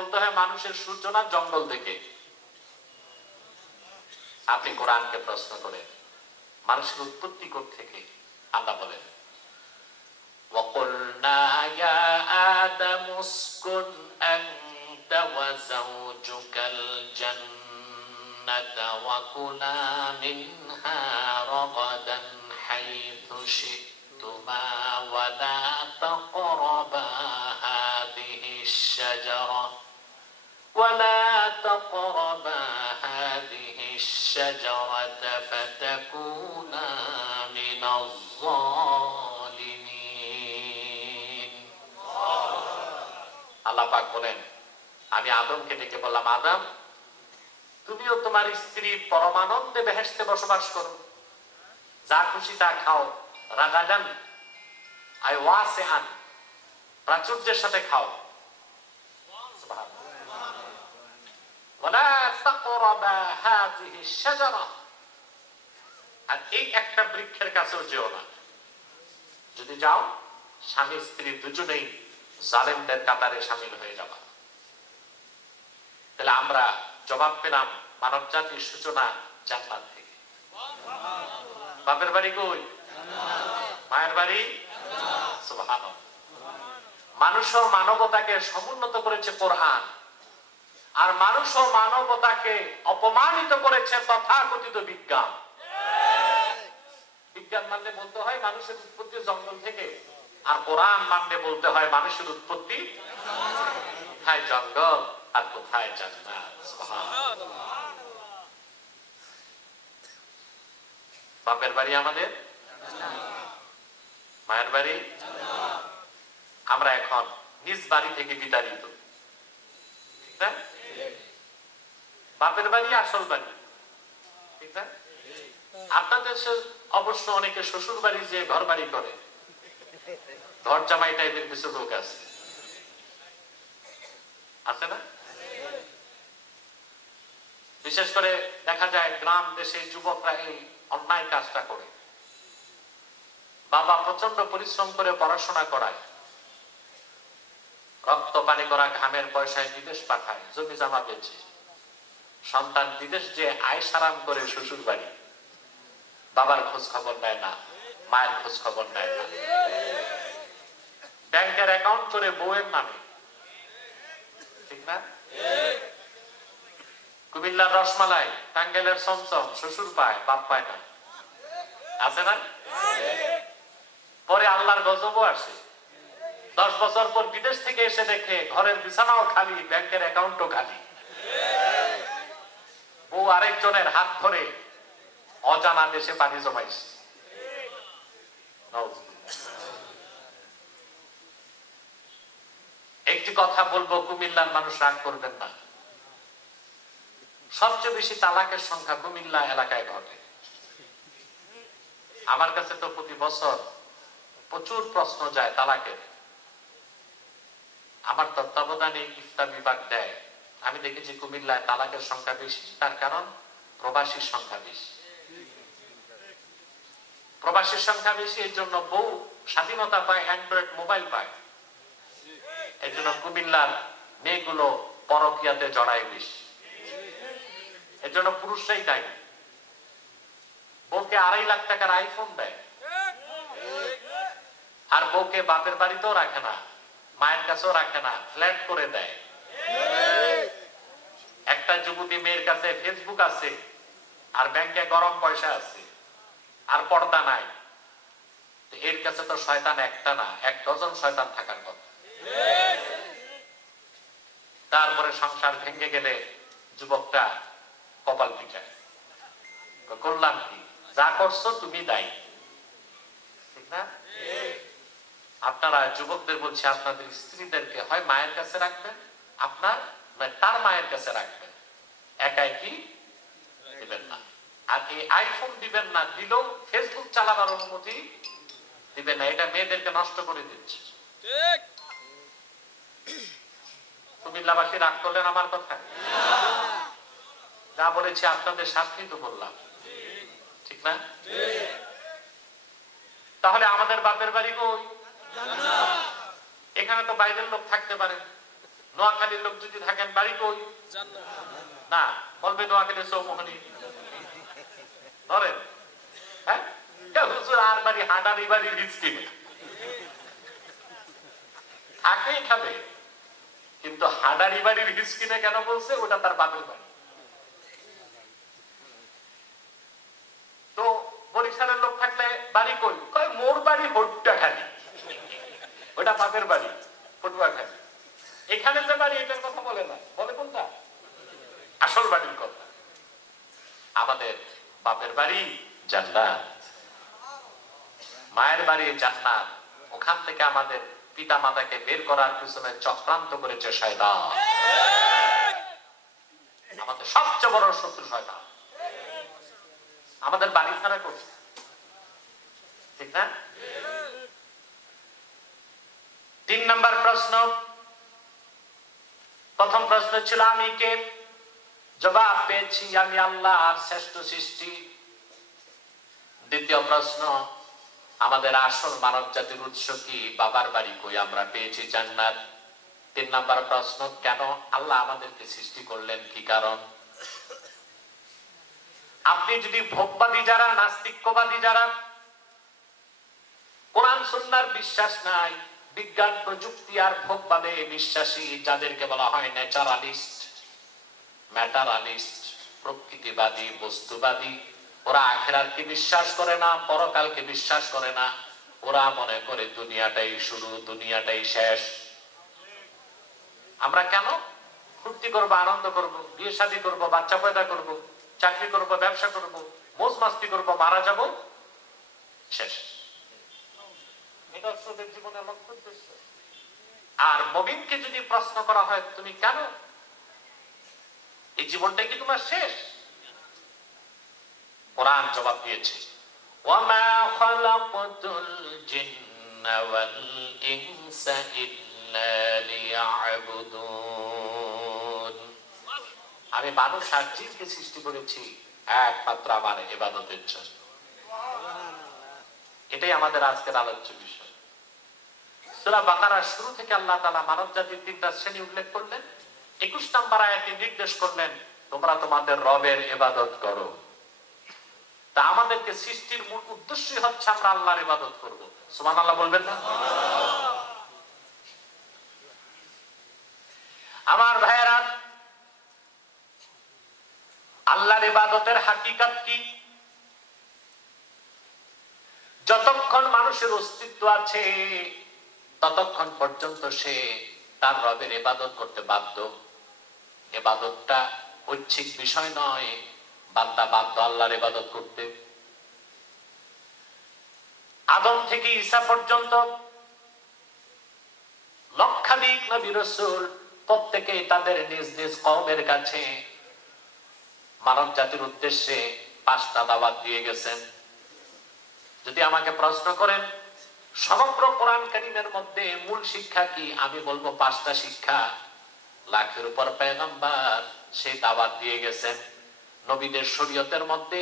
বলতে হয় মানুষের সূচনা জঙ্গল থেকে। আপনি কোরআনকে প্রশ্ন করেন মানুষের উৎপত্তি কোত্থেকে? আল্লাহ বলেন وَقُلْنَا يَا آدَمُ اسْكُنْ أَنْتَ وَزَوْجُكَ الْجَنَّةَ وَكُلَا مِنْهَا رَغَدًا حَيْثُ شِئْتُمَا وَلَا تَقْرَبَا هَذِهِ الشَّجَرَةَ فَتَكُونَا مِنَ الظَّالِمِينَ। আল্লাহ পাক বলেন আমি আদমকে ডেকে বললাম, আদম তুমিও তোমার স্ত্রী পরমানন্দে বেহেশতে বসবাস করো, যা খুশি তা খাও, রাগাদান আই ওয়াসিআন, প্রাচুর্যের সাথে খাও, ওয়ালা তাকরাবা হাযিহি শাজারা, আর এই একটা বৃক্ষের কাছেও যেও না। যদি যাও স্বামী স্ত্রী দুজনেই জালেমদের কাতারে শামিল হয়ে যাবা। তাহলে আমরা জবাব পেলাম মানব জাতির সূচনা জান্নাত থেকে। বাপের বাড়ি কই? মায়ের বাড়ি। সুবহানাল্লাহ। মানুষ ও মানবতাকে সমুন্নত করেছে কোরআন, আর মানুষ ও মানবতাকে অপমানিত করেছে তথাকথিত বিজ্ঞান। বিজ্ঞান মানলে বলতে হয় মানুষের উৎপত্তি জঙ্গল থেকে, আর কোরআন মানলে বলতে হয় মানুষের উৎপত্তি কোথায় জঙ্গল আর কোথায় জান্নাত। বাপের বাড়ি আমাদের, মায়ের বাড়ি। আমরা এখন নিজ বাড়ি থেকে বিতাড়িত, ঠিক না? বাপের বাড়ি আসল বাড়ি, ঠিক না? আপনাদের অবশ্য অনেকে শ্বশুর বাড়ি যে ঘর বাড়ি করে, ঘর জামাই টাইপের কিছু লোক আছে, আছে না? বিশেষ করে দেখা যায় গ্রাম দেশে যুবকরা এই অন্যায় কাজটা করে। বাবা প্রচন্ড পরিশ্রম করে পড়াশোনা করায়, রক্ত পানি করা ঘামের পয়সায় বিদেশ পাঠায়, জমি জমা বেচে সন্তান বিদেশ যে আয় সারাম করে শ্বশুর বাড়ি, বাবার খোঁজ খবর নেয় না, মায়ের খোঁজ খবর নেয় না। ব্যাংকের অ্যাকাউন্ট করে বউয়ের নামে, ঠিক না? কুমিল্লার রসমালাই, টাঙ্গাইলের চমচম শ্বশুর পায়, বাপ পায় না, আছে না? পরে আল্লাহর গজবও আসে। 10 বছর পর বিদেশ থেকে এসে দেখে ঘরের বিছানাও খালি, ব্যাংকের অ্যাকাউন্টও খালি। বউ আরেকজনের হাত ধরে অজানা দেশে পানি জমাইছে। একটি কথা বলবো, কুমিল্লার মানুষ রাগ করবেন না, সবচেয়ে বেশি তালাকের সংখ্যা কুমিল্লা এলাকায় ঘটে। আমার কাছে তো প্রতি বছর প্রচুর প্রশ্ন যায় তালাকের। আমার তত্ত্বাবধানে ইফতা বিভাগ দেয়, আমি দেখেছি কুমিল্লায় তালাকের সংখ্যা বেশি। তার কারণ প্রবাসীর সংখ্যা বেশি। প্রবাসীর সংখ্যা বেশি, এই জন্য বউ স্বাধীনতা পায়, অ্যান্ড্রয়েড মোবাইল পায়। এই জন্য কুমিল্লার মেয়েগুলো পরকীয়াতে জড়ায় বেশি। এর জন্য পুরুষরাই দায়ী। বউকে 2.5 লাখ টাকার আইফোন দেয়, আর বউকে বাপের বাড়িতেও রাখে না, মায়ের কাছেও রাখে না, ফ্ল্যাট করে দেয়। একটা যুবতী মেয়ের কাছে ফেসবুক আছে, আর ব্যাংকে গরম পয়সা আছে, আর পর্দা নাই। এর কাছে তো শয়তান একটা না, 1 ডজন শয়তান থাকার কথা। তারপরে সংসার ভেঙে গেলে যুবকটা কপাল পিটায়, করলাম কি? যা করছো তুমি দায়ী, ঠিক না? আপনারা যুবকদের বলছি, আপনাদের স্ত্রীদেরকে হয় মায়ের কাছে রাখবেন, আপনার তার মায়ের কাছে রাখবেন, একাই কি দিবেন না। আর এই আইফোন দিবেন না, দিলেও ফেসবুক চালাবার অনুমতি দিবেন না। এটা মেয়েদেরকে নষ্ট করে দিচ্ছে। কুমিল্লাবাসী রাগ করলেন আমার কথা? যা বলেছি আপনাদের স্বার্থেই তো বললাম, ঠিক না? তাহলে আমাদের বাপের বাড়ি কই? এখানে তো বাইরের লোক থাকতে পারে, নোয়াখালীর লোক যদি থাকেন বাড়ি কই? না, বলবে নোয়াখালী চৌমোহনী ধরেন। হ্যাঁ, আর বাড়ি হাঁটারি বাড়ি রিস্কিনে থাকেই খাবে, কিন্তু হাঁটারি বাড়ির রিস্কিনে কেন বলছে? ওটা তার বাপের বাড়ি। তো বরিশালের লোক থাকলে বাড়ি কই? কয় মোর বাড়ি হট্টাখালী, ওটা বাপের বাড়ি পটুয়াখালী। এখানে যে বাড়ি এটার কথা বলে না, বলে কোনটা? আসল বাড়ির কথা। আমাদের বাপের বাড়ি জান্নাত, মায়ের বাড়ি জান্নাত। ওখান থেকে আমাদের পিতা মাতাকে বের করার পিছনে চক্রান্ত করেছে শয়তান। আমাদের সবচেয়ে বড় শত্রু শয়তান, আমাদের বাড়ি ছাড়া করছে, ঠিক না? 3 নম্বর প্রশ্ন। প্রথম প্রশ্ন ছিল আমি কে? জবাব পেয়েছি আমি আল্লাহর শ্রেষ্ঠ সৃষ্টি। দ্বিতীয় প্রশ্ন, আমাদের আসল মানব জাতির উৎস কি? বাবার বাড়ি কই? আমরা পেয়েছি জান্নাত। 3 নম্বর প্রশ্ন, কেন আল্লাহ আমাদেরকে সৃষ্টি করলেন, কি কারণ? আপনি যদি ভোগবাদী যারা, নাস্তিকবাদী যারা, কোরআন সুন্নাহর বিশ্বাস নাই, বিজ্ঞান প্রযুক্তি আর ভোগবাদে বিশ্বাসী, যাদেরকে বলা হয় ন্যাচারালিস্ট, ম্যাটারালিস্ট, প্রকৃতিবাদী, বস্তুবাদী, ওরা আখিরাতকে বিশ্বাস করে না, পরকালকে বিশ্বাস করে না। ওরা মনে করে দুনিয়াটাই শুরু, দুনিয়াটাই শেষ। আমরা কেন ফুর্তি করবো, আনন্দ করব, বিয়ে শাদী করবো, বাচ্চা পয়দা করব, চাকরি করব, ব্যবসা করব, মোজ মাস্তি করব, মারা যাব, শেষ। এটা ওদের জীবনের লক্ষ্য উদ্দেশ্য। আর মুমিনকে যদি প্রশ্ন করা হয় তুমি কেন, এই জীবনটাই কি তোমার শেষ? কোরআন জবাব দিয়েছে, ওয়ামা খালাকতুল জিন্না ওয়াল ইনসা ইল্লা লিয়াবুদুন। আমি মানুষ আর জিনকে সৃষ্টি করেছি একমাত্র আমার ইবাদতের জন্য। এটাই আমাদের আজকের আলোচ্য বিষয়। সূরা বাকারার শুরু থেকে আল্লাহ তাআলা মানব জাতির 3টা শ্রেণী উল্লেখ করলেন। 21 নম্বর আয়াতে নির্দেশ করলেন তোমরা তোমাদের রবের ইবাদত করো। তা আমাদেরকে সৃষ্টির মূল উদ্দেশ্যই হচ্ছে আমরা আল্লাহর ইবাদত করব। সুবহানাল্লাহ বলবেন না? আমার ভাইয়েরা, আল্লাহর ইবাদতের হাকিকত কি? যতক্ষণ মানুষের অস্তিত্ব আছে ততক্ষণ পর্যন্ত সে তার রবের ইবাদত করতে বাধ্য। ইবাদতটা ঐচ্ছিক বিষয় নয়, বান্দা বাধ্য আল্লাহর ইবাদত করতে। আদম থেকে ঈসা পর্যন্ত লক্ষাধিক নবী রাসূল প্রত্যেকে তাদের নিজ নিজ কওমের কাছে মানব জাতির উদ্দেশ্যে 5টা দাওয়াত দিয়ে গেছেন। যদি আমাকে প্রশ্ন করেন সমগ্র কোরআন কারীমের মধ্যে মূল শিক্ষা কি, আমি বলবো 5টা শিক্ষা। লাখের উপর পয়গম্বর সেই দাওয়াত দিয়ে গেছেন। নবীদের শরীয়তের মধ্যে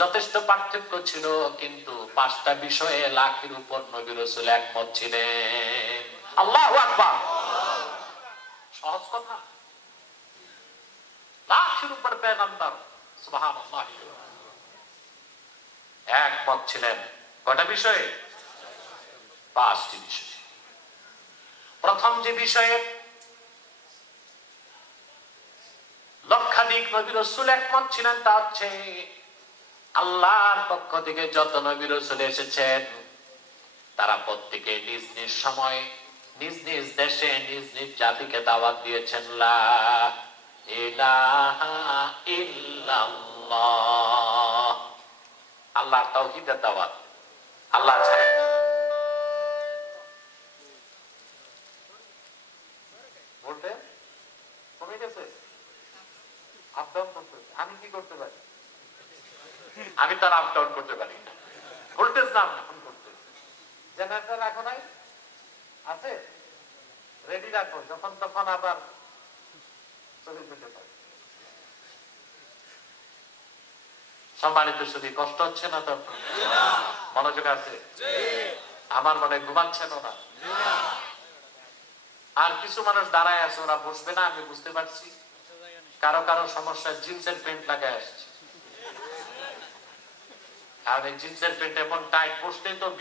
যথেষ্ট পার্থক্য ছিল, কিন্তু 5টা বিষয়ে লাখের উপর নবী রাসূল একমত ছিলেন। আল্লাহু আকবার। সহজ কথা। লাখের উপর পয়গম্বর সুবহানাল্লাহ একমত ছিলেন। কয়টা বিষয়ে? 5টি বিষয়। প্রথম যে বিষয়ে লক্ষাধিক নবী রাসূল একমত ছিলেন তা হচ্ছে আল্লাহর পক্ষ থেকে যত নবী রাসূল এসেছেন তারা প্রত্যেকে নিজ নিজ সময়ে নিজ নিজ দেশে নিজ নিজ জাতিকে দাওয়াত দিয়েছেন লা ইলাহা ইল্লাল্লাহ, আল্লাহর তাওহীদের দাওয়াত। আল্লাহ ছাড়া বলতে কমে গেছে, আপ ডাউন করতে। আমি কি করতে পারি? আমি তার আপ ডাউন করতে পারি না। ভোল্টেজ নাম এখন করতে। জেনারেটর রাখো নাই? আছে? রেডি রাখো, যখন তখন আবার চলে যেতে পারে। সম্মানিত শুধু কষ্ট হচ্ছে না তো? মনোযোগ আছে? আমার মনে ঘুমাচ্ছেন না? আর কিছু মানুষ দাঁড়ায় আছে, ওরা বসবে না আমি বুঝতে পারছি। কারো কারো সমস্যা জিন্সের প্যান্ট লাগায় আসছে, আর এই জিন্সের প্যান্ট এমন টাইট, বসলেই তো